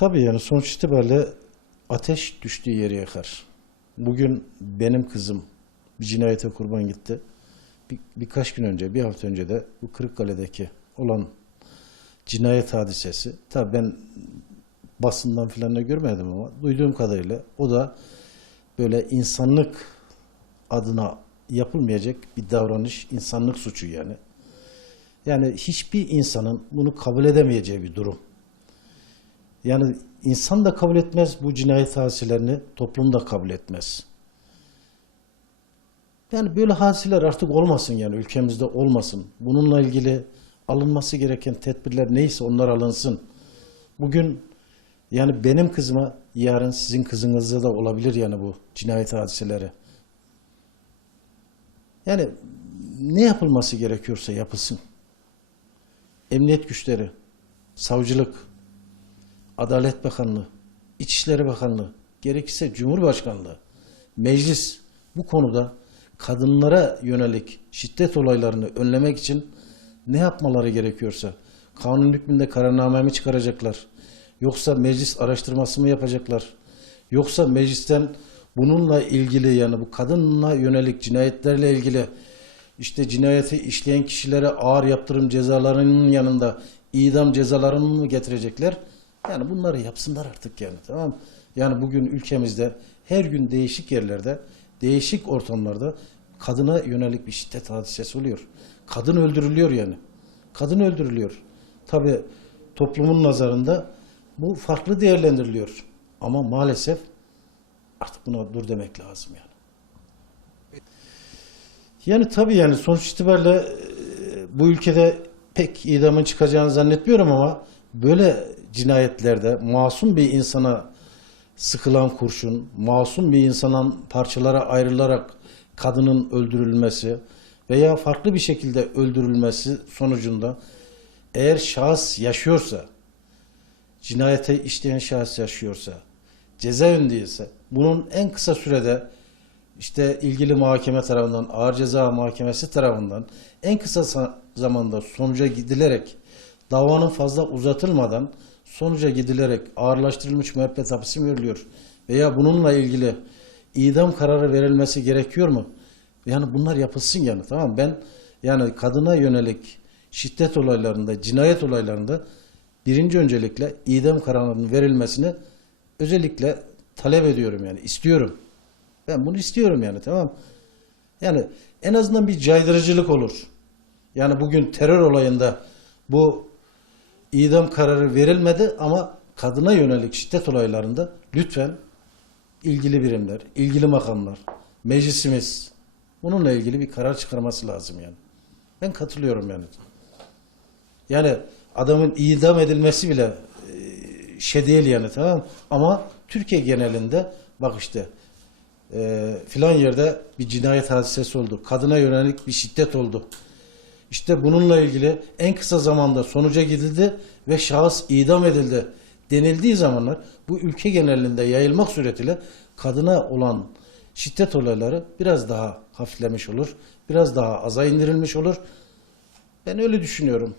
tabii yani sonuç itibariyle ateş düştüğü yeri yakar. Bugün benim kızım bir cinayete kurban gitti. Bir, birkaç gün önce, bir hafta önce de bu Kırıkkale'deki olan cinayet hadisesi. Tabii ben basından filan da görmedim ama duyduğum kadarıyla o da böyle insanlık adına yapılmayacak bir davranış, insanlık suçu yani. Yani hiçbir insanın bunu kabul edemeyeceği bir durum. Yani insan da kabul etmez bu cinayet hadiselerini, toplum da kabul etmez. Yani böyle hadiseler artık olmasın yani ülkemizde olmasın. Bununla ilgili alınması gereken tedbirler neyse onlar alınsın. Bugün yani benim kızıma yarın sizin kızınızda da olabilir yani bu cinayet hadiseleri. Yani ne yapılması gerekiyorsa yapılsın. Emniyet güçleri, savcılık, Adalet Bakanlığı, İçişleri Bakanlığı, gerekirse Cumhurbaşkanlığı, meclis bu konuda kadınlara yönelik şiddet olaylarını önlemek için ne yapmaları gerekiyorsa kanun hükmünde kararname mi çıkaracaklar? Yoksa meclis araştırması mı yapacaklar? Yoksa meclisten bununla ilgili yani bu kadınla yönelik cinayetlerle ilgili işte cinayeti işleyen kişilere ağır yaptırım cezalarının yanında idam cezalarını mı getirecekler? Yani bunları yapsınlar artık yani tamam? Yani bugün ülkemizde her gün değişik yerlerde, değişik ortamlarda kadına yönelik bir şiddet hadisesi oluyor. Kadın öldürülüyor yani. Kadın öldürülüyor. Tabi toplumun nazarında bu farklı değerlendiriliyor. Ama maalesef artık buna dur demek lazım yani. Yani tabii yani sonuç itibariyle e, bu ülkede pek idamın çıkacağını zannetmiyorum ama böyle cinayetlerde masum bir insana sıkılan kurşun, masum bir insanın parçalara ayrılarak kadının öldürülmesi veya farklı bir şekilde öldürülmesi sonucunda eğer şahıs yaşıyorsa, cinayete işleyen şahıs yaşıyorsa, cezaevindeyse bunun en kısa sürede işte ilgili mahkeme tarafından, ağır ceza mahkemesi tarafından en kısa sa- zamanda sonuca gidilerek davanın fazla uzatılmadan sonuca gidilerek ağırlaştırılmış müebbet hapisi mi veriliyor? Veya bununla ilgili idam kararı verilmesi gerekiyor mu? Yani bunlar yapılsın yani tamam? Ben yani kadına yönelik şiddet olaylarında, cinayet olaylarında birinci öncelikle idam kararının verilmesini özellikle talep ediyorum yani istiyorum. Ben bunu istiyorum yani tamam? Yani en azından bir caydırıcılık olur. Yani bugün terör olayında bu idam kararı verilmedi ama kadına yönelik şiddet olaylarında lütfen ilgili birimler, ilgili makamlar, meclisimiz bununla ilgili bir karar çıkarması lazım yani. Ben katılıyorum yani. Yani adamın idam edilmesi bile e, şey değil yani tamam? Ama Türkiye genelinde bak işte e, filan yerde bir cinayet hadisesi oldu. Kadına yönelik bir şiddet oldu. İşte bununla ilgili en kısa zamanda sonuca gidildi ve şahıs idam edildi denildiği zamanlar bu ülke genelinde yayılmak suretiyle kadına olan şiddet olayları biraz daha hafiflemiş olur. Biraz daha aza indirilmiş olur. Ben öyle düşünüyorum.